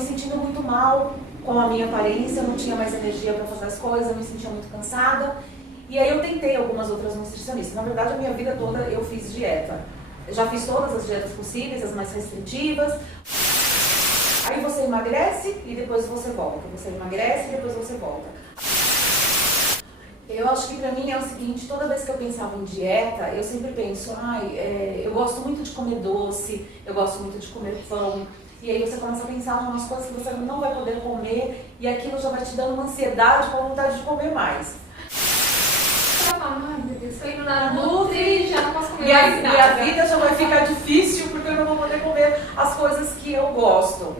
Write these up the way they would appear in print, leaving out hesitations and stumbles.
me sentindo muito mal com a minha aparência, eu não tinha mais energia para fazer as coisas, eu me sentia muito cansada. E aí eu tentei algumas outras nutricionistas. Na verdade, a minha vida toda eu fiz dieta. Eu já fiz todas as dietas possíveis, as mais restritivas. Aí você emagrece e depois você volta. Você emagrece e depois você volta. Eu acho que pra mim é o seguinte, toda vez que eu pensava em dieta, eu sempre penso, eu gosto muito de comer doce, eu gosto muito de comer pão. E aí você começa a pensar em umas coisas que você não vai poder comer e aquilo já vai te dando uma ansiedade com vontade de comer mais. Ai, meu Deus, estou indo na Nutri, já não posso comer mais nada. E a vida já vai ficar difícil porque eu não vou poder comer as coisas que eu gosto.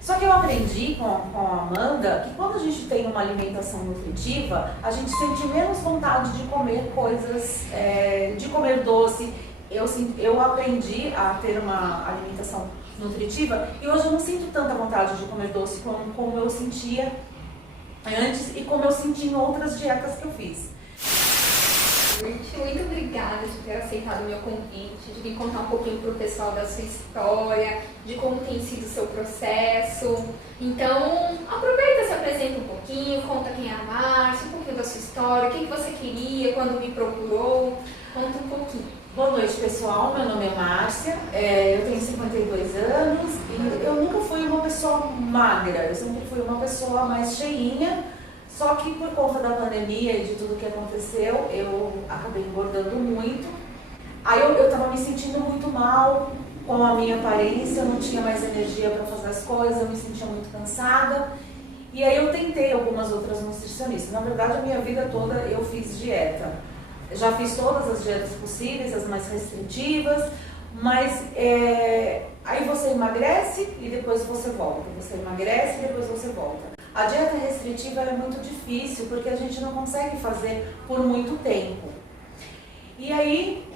Só que eu aprendi com a Amanda que quando a gente tem uma alimentação nutritiva, a gente sente menos vontade de comer coisas, de comer doce. Eu aprendi a ter uma alimentação nutritiva e hoje eu não sinto tanta vontade de comer doce como eu sentia antes e como eu senti em outras dietas que eu fiz. Muito obrigada por ter aceitado o meu convite, de vir contar um pouquinho para o pessoal da sua história, de como tem sido o seu processo. Então, aproveita, se apresenta um pouquinho, conta quem é a Márcia, um pouquinho da sua história, o que você queria, quando me procurou, conta um pouquinho. Boa noite, pessoal. Meu nome é Márcia, eu tenho 52 anos e eu nunca fui uma pessoa magra, eu sempre fui uma pessoa mais cheinha. Só que por conta da pandemia e de tudo que aconteceu, eu acabei engordando muito. Aí eu tava me sentindo muito mal com a minha aparência, eu não tinha mais energia para fazer as coisas, eu me sentia muito cansada. E aí eu tentei algumas outras nutricionistas. Na verdade, a minha vida toda eu fiz dieta. Já fiz todas as dietas possíveis, as mais restritivas, mas aí você emagrece e depois você volta. Você emagrece e depois você volta. A dieta restritiva é muito difícil porque a gente não consegue fazer por muito tempo. E aí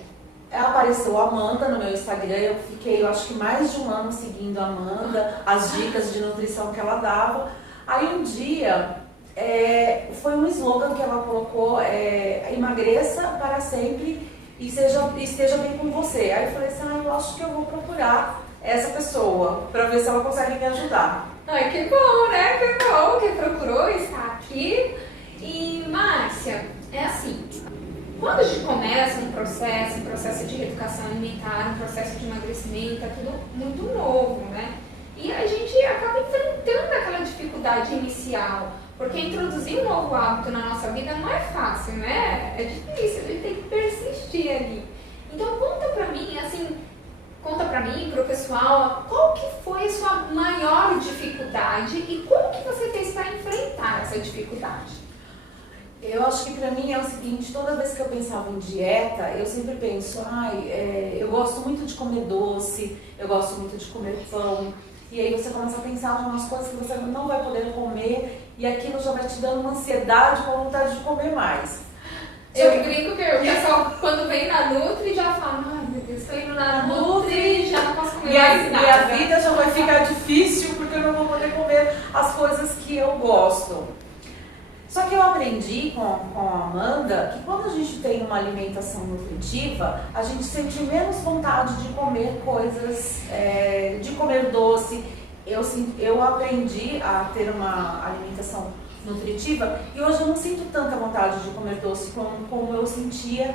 apareceu a Amanda no meu Instagram, eu fiquei, eu acho que mais de um ano seguindo a Amanda, as dicas de nutrição que ela dava. Aí um dia, foi um slogan que ela colocou, emagreça para sempre e esteja bem com você. Aí eu falei assim, eu acho que eu vou procurar essa pessoa para ver se ela consegue me ajudar. Ai, que bom, né? Que bom que procurou, está aqui. E, Márcia, é assim, quando a gente começa um processo de reeducação alimentar, um processo de emagrecimento, é tudo muito novo, né? E a gente acaba enfrentando aquela dificuldade inicial, porque introduzir um novo hábito na nossa vida não é fácil, né? É difícil, a gente tem que persistir ali. Então, conta pra mim, assim, para o pessoal, qual que foi a sua maior dificuldade e como que você fez para enfrentar essa dificuldade? Eu acho que pra mim é o seguinte, toda vez que eu pensava em dieta, eu sempre penso, eu gosto muito de comer doce, eu gosto muito de comer pão, e aí você começa a pensar em umas coisas que você não vai poder comer e aquilo já vai te dando uma ansiedade com vontade de comer mais. Eu brinco que o pessoal, quando vem na Nutri, já fala, ai meu Deus, estou indo na Nutri, já não posso comer mais nada. E a vida já vai ficar difícil porque eu não vou poder comer as coisas que eu gosto. Só que eu aprendi com a Amanda que quando a gente tem uma alimentação nutritiva, a gente sente menos vontade de comer coisas, de comer doce. Eu aprendi a ter uma alimentação nutritiva e hoje eu não sinto tanta vontade de comer doce como eu sentia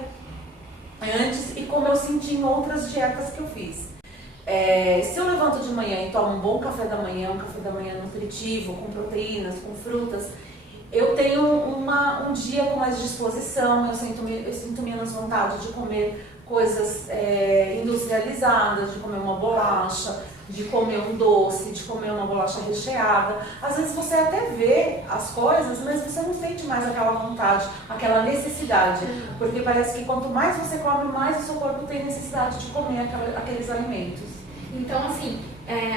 antes e como eu senti em outras dietas que eu fiz. Se eu levanto de manhã e tomo um bom café da manhã, um café da manhã nutritivo, com proteínas, com frutas, eu tenho um dia com mais disposição, eu sinto menos vontade de comer coisas industrializadas, de comer uma bolacha, de comer um doce, de comer uma bolacha recheada. Às vezes você até vê as coisas, mas você não sente mais aquela vontade, aquela necessidade. Porque parece que quanto mais você come, mais o seu corpo tem necessidade de comer aqueles alimentos. Então, assim,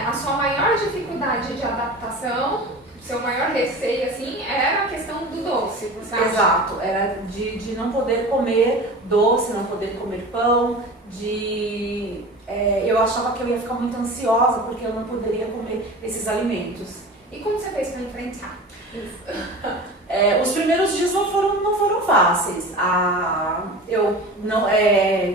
a sua maior dificuldade de adaptação, seu maior receio, assim, era a questão do doce, você acha? Exato, era de não poder comer doce, não poder comer pão, eu achava que eu ia ficar muito ansiosa porque eu não poderia comer esses alimentos. E como você fez para enfrentar isso? Os primeiros dias não foram fáceis. Eu não,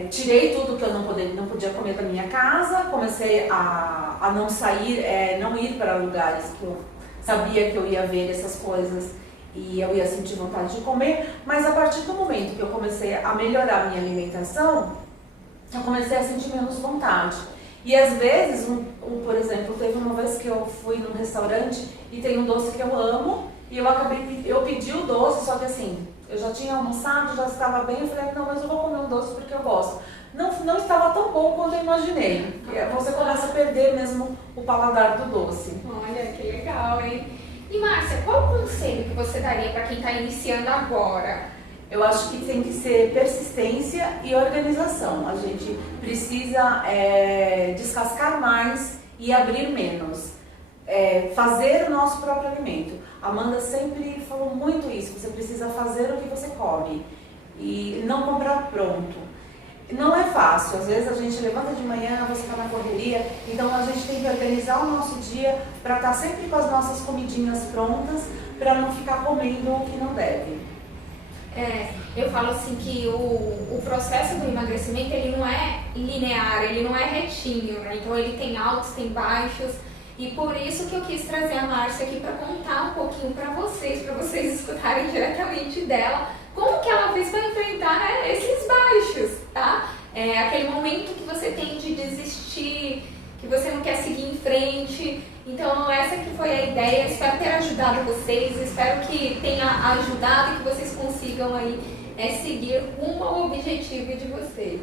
tirei tudo que eu não podia comer da minha casa, comecei a não sair, não ir para lugares que eu sabia que eu ia ver essas coisas e eu ia sentir vontade de comer, mas a partir do momento que eu comecei a melhorar a minha alimentação, eu comecei a sentir menos vontade. E às vezes, por exemplo, teve uma vez que eu fui num restaurante e tem um doce que eu amo, e eu pedi o doce, só que assim, eu já tinha almoçado, já estava bem, eu falei, não, mas eu vou comer um doce porque eu gosto. Não estava tão bom quanto eu imaginei. Você começa a perder mesmo o paladar do doce. Olha, que legal, hein? E Márcia, qual o conselho que você daria para quem está iniciando agora? Eu acho que tem que ser persistência e organização. A gente precisa descascar mais e abrir menos. Fazer o nosso próprio alimento. A Amanda sempre falou muito isso, você precisa fazer o que você come e não comprar pronto. Não é fácil, às vezes a gente levanta de manhã, você está na correria, então a gente tem que organizar o nosso dia para estar sempre com as nossas comidinhas prontas, para não ficar comendo o que não deve. Eu falo assim que o processo do emagrecimento, ele não é linear, ele não é retinho, né? Então ele tem altos, tem baixos. E por isso que eu quis trazer a Márcia aqui para contar um pouquinho para vocês escutarem diretamente dela como que ela fez para enfrentar, né, esses baixos, tá? Aquele momento que você tem de desistir, que você não quer seguir em frente. Então essa que foi a ideia, eu espero ter ajudado vocês, espero que tenha ajudado e que vocês consigam aí seguir rumo ao objetivo de vocês.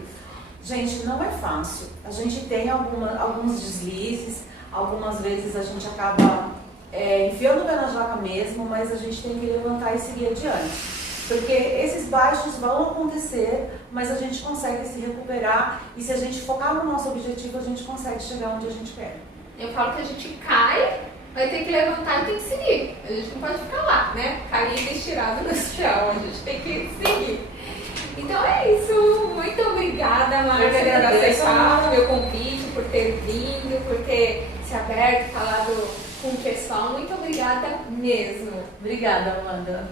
Gente, não é fácil, a gente tem alguns deslizes. Algumas vezes a gente acaba enfiando o pé na jaca mesmo, mas a gente tem que levantar e seguir adiante. Porque esses baixos vão acontecer, mas a gente consegue se recuperar e se a gente focar no nosso objetivo, a gente consegue chegar onde a gente quer. Eu falo que a gente cai, vai ter que levantar e tem que seguir. A gente não pode ficar lá, né? Caído e estirado no chão, a gente tem que seguir. Então é isso, muito obrigada, Márcia, por aceitar o meu convite, por ter vindo, por ter se aberto, falado com o pessoal. Muito obrigada mesmo. Obrigada, Amanda.